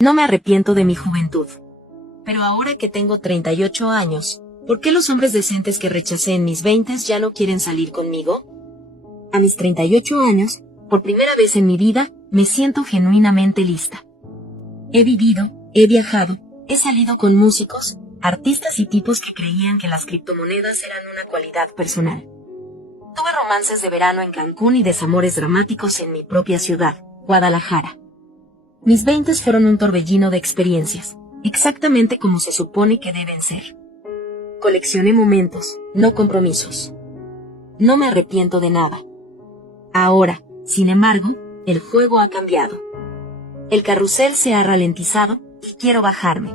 No me arrepiento de mi juventud. Pero ahora que tengo 38 años, ¿por qué los hombres decentes que rechacé en mis 20 ya no quieren salir conmigo? A mis 38 años, por primera vez en mi vida, me siento genuinamente lista. He vivido, he viajado, he salido con músicos, artistas y tipos que creían que las criptomonedas eran una cualidad personal. Tuve romances de verano en Cancún y desamores dramáticos en mi propia ciudad, Guadalajara. Mis 20 fueron un torbellino de experiencias, exactamente como se supone que deben ser. Coleccioné momentos, no compromisos. No me arrepiento de nada. Ahora, sin embargo, el juego ha cambiado. El carrusel se ha ralentizado y quiero bajarme.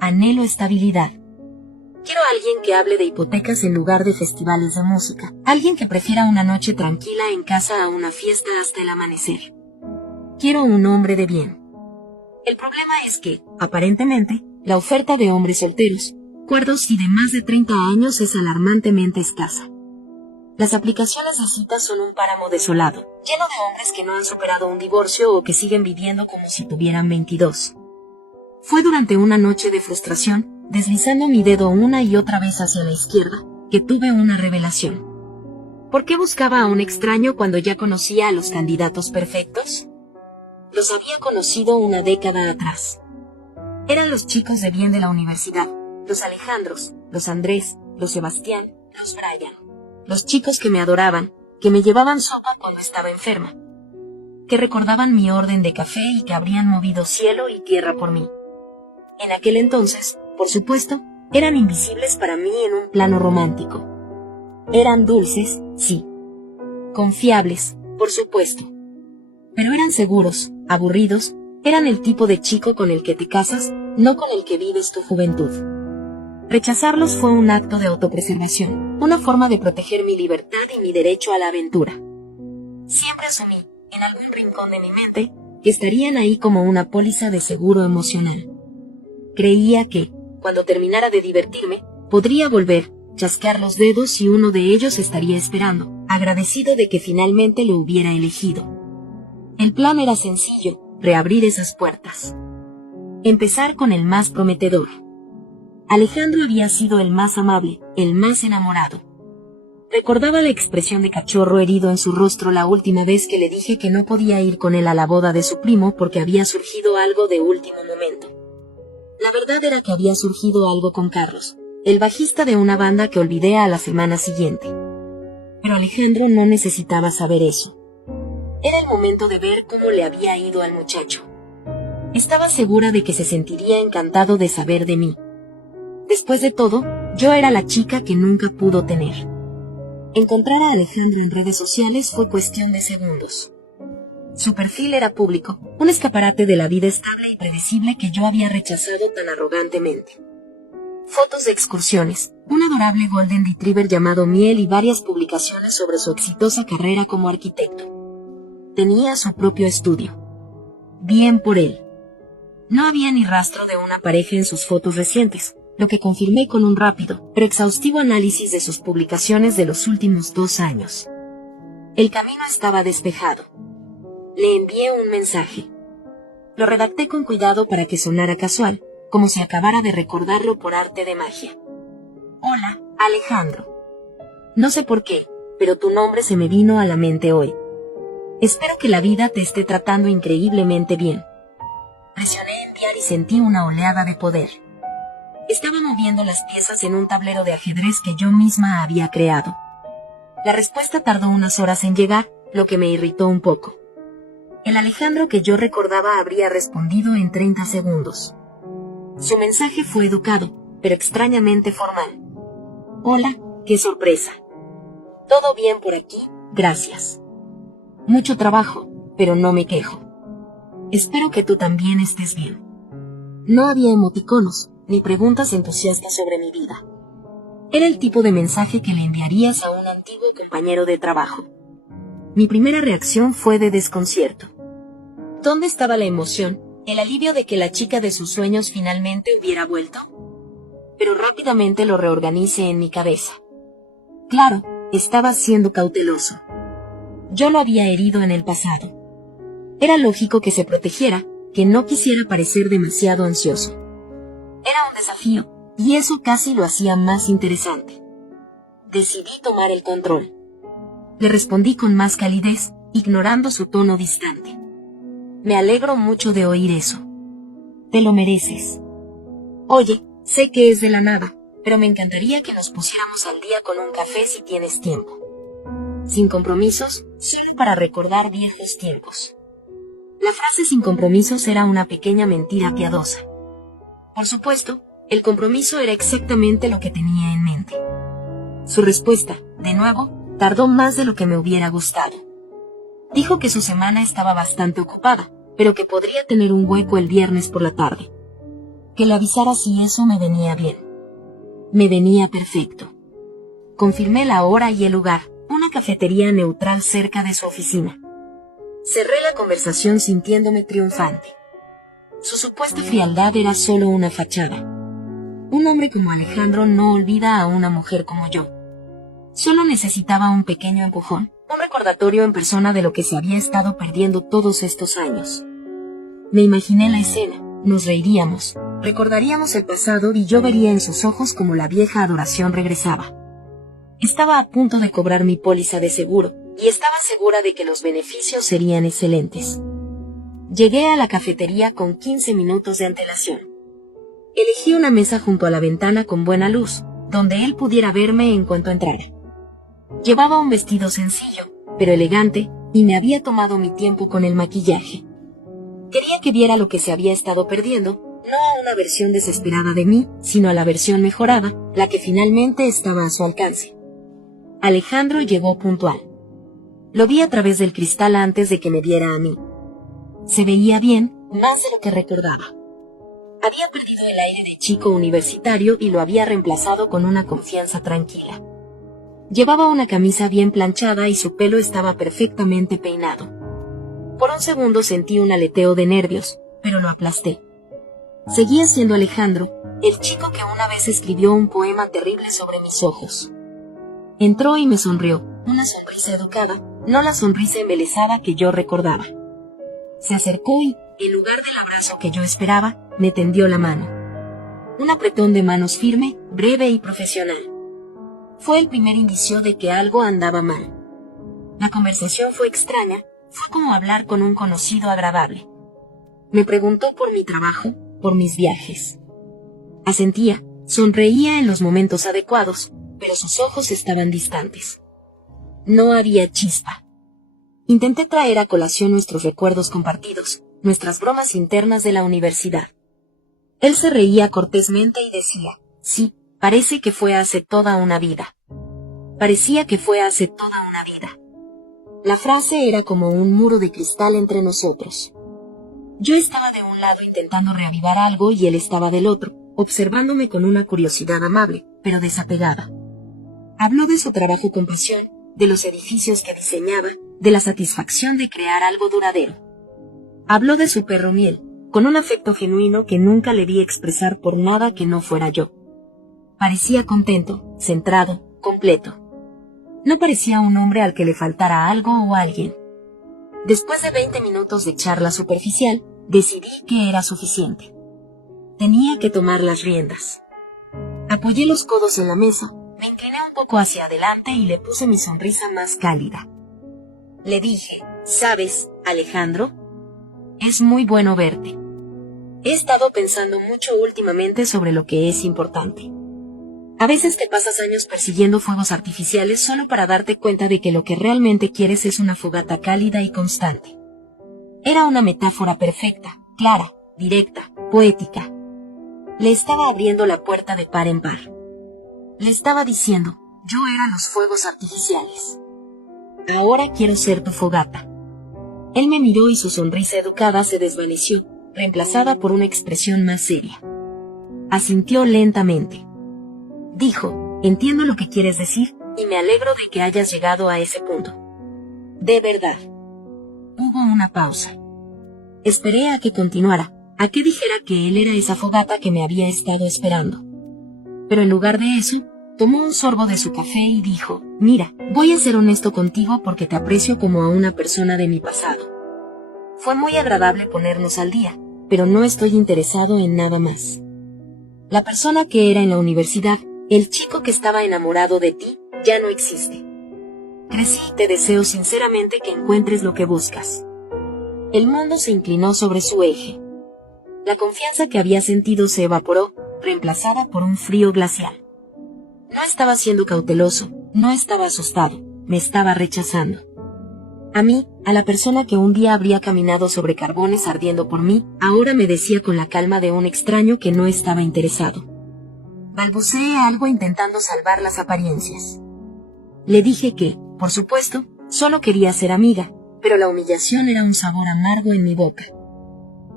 Anhelo estabilidad. Quiero a alguien que hable de hipotecas en lugar de festivales de música. Alguien que prefiera una noche tranquila en casa a una fiesta hasta el amanecer. Quiero un hombre de bien. El problema es que, aparentemente, la oferta de hombres solteros, cuerdos y de más de 30 años es alarmantemente escasa. Las aplicaciones de citas son un páramo desolado, lleno de hombres que no han superado un divorcio o que siguen viviendo como si tuvieran 22. Fue durante una noche de frustración, deslizando mi dedo una y otra vez hacia la izquierda, que tuve una revelación. ¿Por qué buscaba a un extraño cuando ya conocía a los candidatos perfectos? Los había conocido una década atrás. Eran los chicos de bien de la universidad, los Alejandros, los Andrés, los Sebastián, los Brian. Los chicos que me adoraban, que me llevaban sopa cuando estaba enferma, que recordaban mi orden de café y que habrían movido cielo y tierra por mí. En aquel entonces, por supuesto, eran invisibles para mí en un plano romántico. Eran dulces, sí. Confiables, por supuesto. Pero eran seguros, aburridos, eran el tipo de chico con el que te casas, no con el que vives tu juventud. Rechazarlos fue un acto de autopreservación, una forma de proteger mi libertad y mi derecho a la aventura. Siempre asumí, en algún rincón de mi mente, que estarían ahí como una póliza de seguro emocional. Creía que, cuando terminara de divertirme, podría volver, chasquear los dedos y uno de ellos estaría esperando, agradecido de que finalmente lo hubiera elegido. El plan era sencillo, reabrir esas puertas. Empezar con el más prometedor. Alejandro había sido el más amable, el más enamorado. Recordaba la expresión de cachorro herido en su rostro la última vez que le dije que no podía ir con él a la boda de su primo porque había surgido algo de último momento. La verdad era que había surgido algo con Carlos, el bajista de una banda que olvidé a la semana siguiente. Pero Alejandro no necesitaba saber eso. Era el momento de ver cómo le había ido al muchacho. Estaba segura de que se sentiría encantado de saber de mí. Después de todo, yo era la chica que nunca pudo tener. Encontrar a Alejandro en redes sociales fue cuestión de segundos. Su perfil era público, un escaparate de la vida estable y predecible que yo había rechazado tan arrogantemente. Fotos de excursiones, un adorable golden retriever llamado Miel y varias publicaciones sobre su exitosa carrera como arquitecto. Tenía su propio estudio. Bien por él. No había ni rastro de una pareja en sus fotos recientes, lo que confirmé con un rápido, pero exhaustivo análisis de sus publicaciones de los últimos 2 años. El camino estaba despejado. Le envié un mensaje. Lo redacté con cuidado para que sonara casual, como si acabara de recordarlo por arte de magia. Hola, Alejandro. No sé por qué, pero tu nombre se me vino a la mente hoy. Espero que la vida te esté tratando increíblemente bien. Presioné enviar y sentí una oleada de poder. Estaba moviendo las piezas en un tablero de ajedrez que yo misma había creado. La respuesta tardó unas horas en llegar, lo que me irritó un poco. El Alejandro que yo recordaba habría respondido en 30 segundos. Su mensaje fue educado, pero extrañamente formal. Hola, qué sorpresa. Todo bien por aquí, gracias. Mucho trabajo, pero no me quejo. Espero que tú también estés bien. No había emoticonos, ni preguntas entusiastas sobre mi vida. Era el tipo de mensaje que le enviarías a un antiguo compañero de trabajo. Mi primera reacción fue de desconcierto. ¿Dónde estaba la emoción, el alivio de que la chica de sus sueños finalmente hubiera vuelto? Pero rápidamente lo reorganicé en mi cabeza. Claro, estaba siendo cauteloso. Yo lo había herido en el pasado. Era lógico que se protegiera, que no quisiera parecer demasiado ansioso. Era un desafío, y eso casi lo hacía más interesante. Decidí tomar el control. Le respondí con más calidez, ignorando su tono distante. Me alegro mucho de oír eso. Te lo mereces. Oye, sé que es de la nada, pero me encantaría que nos pusiéramos al día con un café si tienes tiempo. Sin compromisos, solo para recordar viejos tiempos. La frase sin compromisos era una pequeña mentira piadosa. Por supuesto, el compromiso era exactamente lo que tenía en mente. Su respuesta, de nuevo, tardó más de lo que me hubiera gustado. Dijo que su semana estaba bastante ocupada, pero que podría tener un hueco el viernes por la tarde. Que le avisara si eso me venía bien. Me venía perfecto. Confirmé la hora y el lugar, una cafetería neutral cerca de su oficina. Cerré la conversación sintiéndome triunfante. Su supuesta frialdad era solo una fachada. Un hombre como Alejandro no olvida a una mujer como yo. Solo necesitaba un pequeño empujón, un recordatorio en persona de lo que se había estado perdiendo todos estos años. Me imaginé la escena, nos reiríamos, recordaríamos el pasado y yo vería en sus ojos como la vieja adoración regresaba. Estaba a punto de cobrar mi póliza de seguro, y estaba segura de que los beneficios serían excelentes. Llegué a la cafetería con 15 minutos de antelación. Elegí una mesa junto a la ventana con buena luz, donde él pudiera verme en cuanto entrara. Llevaba un vestido sencillo, pero elegante, y me había tomado mi tiempo con el maquillaje. Quería que viera lo que se había estado perdiendo, no a una versión desesperada de mí, sino a la versión mejorada, la que finalmente estaba a su alcance. Alejandro llegó puntual. Lo vi a través del cristal antes de que me viera a mí. Se veía bien, más de lo que recordaba. Había perdido el aire de chico universitario y lo había reemplazado con una confianza tranquila. Llevaba una camisa bien planchada y su pelo estaba perfectamente peinado. Por un segundo sentí un aleteo de nervios, pero lo aplasté. Seguía siendo Alejandro, el chico que una vez escribió un poema terrible sobre mis ojos. Entró y me sonrió, una sonrisa educada, no la sonrisa embelesada que yo recordaba. Se acercó y, en lugar del abrazo que yo esperaba, me tendió la mano. Un apretón de manos firme, breve y profesional. Fue el primer indicio de que algo andaba mal. La conversación fue extraña, fue como hablar con un conocido agradable. Me preguntó por mi trabajo, por mis viajes. Asentía, sonreía en los momentos adecuados, pero sus ojos estaban distantes. No había chispa. Intenté traer a colación nuestros recuerdos compartidos, nuestras bromas internas de la universidad. Él se reía cortésmente y decía, sí, parece que fue hace toda una vida. Parecía que fue hace toda una vida. La frase era como un muro de cristal entre nosotros. Yo estaba de un lado intentando reavivar algo y él estaba del otro, observándome con una curiosidad amable, pero desapegada. Habló de su trabajo con pasión, de los edificios que diseñaba, de la satisfacción de crear algo duradero. Habló de su perro Miel, con un afecto genuino que nunca le vi expresar por nada que no fuera yo. Parecía contento, centrado, completo. No parecía un hombre al que le faltara algo o alguien. Después de 20 minutos de charla superficial, decidí que era suficiente. Tenía que tomar las riendas. Apoyé los codos en la mesa, me incliné un poco hacia adelante y le puse mi sonrisa más cálida. Le dije, ¿sabes, Alejandro? Es muy bueno verte. He estado pensando mucho últimamente sobre lo que es importante. A veces te pasas años persiguiendo fuegos artificiales solo para darte cuenta de que lo que realmente quieres es una fogata cálida y constante. Era una metáfora perfecta, clara, directa, poética. Le estaba abriendo la puerta de par en par. Le estaba diciendo, yo era los fuegos artificiales. Ahora quiero ser tu fogata. Él me miró y su sonrisa educada se desvaneció, reemplazada por una expresión más seria. Asintió lentamente. Dijo, entiendo lo que quieres decir, y me alegro de que hayas llegado a ese punto. De verdad. Hubo una pausa. Esperé a que continuara, a que dijera que él era esa fogata que me había estado esperando. Pero en lugar de eso, tomó un sorbo de su café y dijo, mira, voy a ser honesto contigo porque te aprecio como a una persona de mi pasado. Fue muy agradable ponernos al día, pero no estoy interesado en nada más. La persona que era en la universidad, el chico que estaba enamorado de ti, ya no existe. Crecí y te deseo sinceramente que encuentres lo que buscas. El mundo se inclinó sobre su eje. La confianza que había sentido se evaporó, reemplazada por un frío glacial. No estaba siendo cauteloso, no estaba asustado, me estaba rechazando. A mí, a la persona que un día habría caminado sobre carbones ardiendo por mí, ahora me decía con la calma de un extraño que no estaba interesado. Balbuceé algo intentando salvar las apariencias. Le dije que, por supuesto, solo quería ser amiga, pero la humillación era un sabor amargo en mi boca.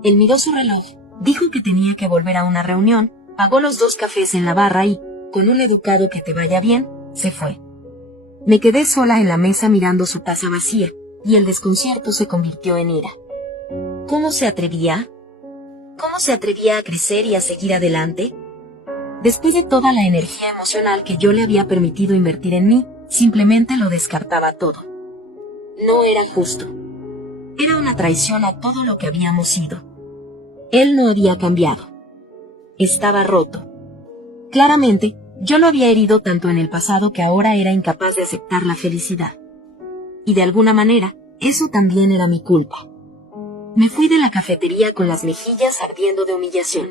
Él miró su reloj, dijo que tenía que volver a una reunión, pagó los 2 cafés en la barra y, con un educado que te vaya bien, se fue. Me quedé sola en la mesa mirando su taza vacía, y el desconcierto se convirtió en ira. ¿Cómo se atrevía? ¿Cómo se atrevía a crecer y a seguir adelante? Después de toda la energía emocional que yo le había permitido invertir en mí, simplemente lo descartaba todo. No era justo. Era una traición a todo lo que habíamos sido. Él no había cambiado. Estaba roto. Claramente, yo lo había herido tanto en el pasado que ahora era incapaz de aceptar la felicidad. Y de alguna manera, eso también era mi culpa. Me fui de la cafetería con las mejillas ardiendo de humillación.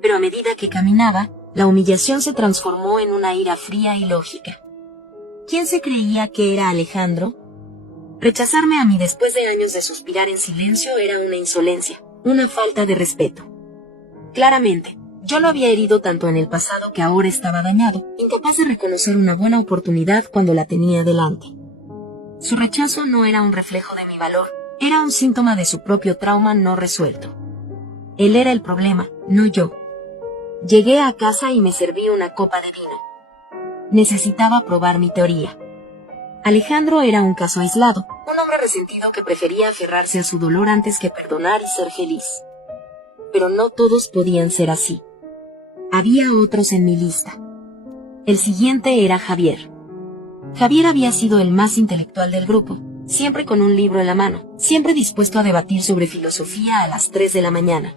Pero a medida que caminaba, la humillación se transformó en una ira fría y lógica. ¿Quién se creía que era Alejandro? Rechazarme a mí después de años de suspirar en silencio era una insolencia, una falta de respeto. Claramente, yo lo había herido tanto en el pasado que ahora estaba dañado, incapaz de reconocer una buena oportunidad cuando la tenía delante. Su rechazo no era un reflejo de mi valor, era un síntoma de su propio trauma no resuelto. Él era el problema, no yo. Llegué a casa y me serví una copa de vino. Necesitaba probar mi teoría. Alejandro era un caso aislado, un hombre resentido que prefería aferrarse a su dolor antes que perdonar y ser feliz. Pero no todos podían ser así. Había otros en mi lista. El siguiente era Javier. Javier había sido el más intelectual del grupo, siempre con un libro en la mano, siempre dispuesto a debatir sobre filosofía a las 3 de la mañana.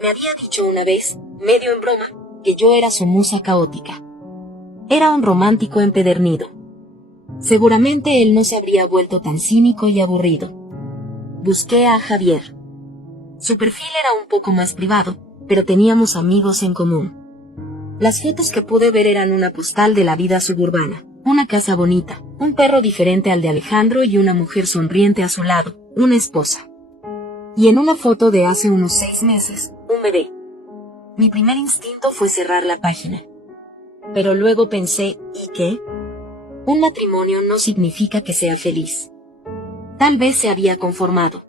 Me había dicho una vez, medio en broma, que yo era su musa caótica. Era un romántico empedernido. Seguramente él no se habría vuelto tan cínico y aburrido. Busqué a Javier. Su perfil era un poco más privado, pero teníamos amigos en común. Las fotos que pude ver eran una postal de la vida suburbana, una casa bonita, un perro diferente al de Alejandro y una mujer sonriente a su lado, una esposa. Y en una foto de hace unos 6 meses, un bebé. Mi primer instinto fue cerrar la página. Pero luego pensé, ¿y qué? Un matrimonio no significa que sea feliz. Tal vez se había conformado.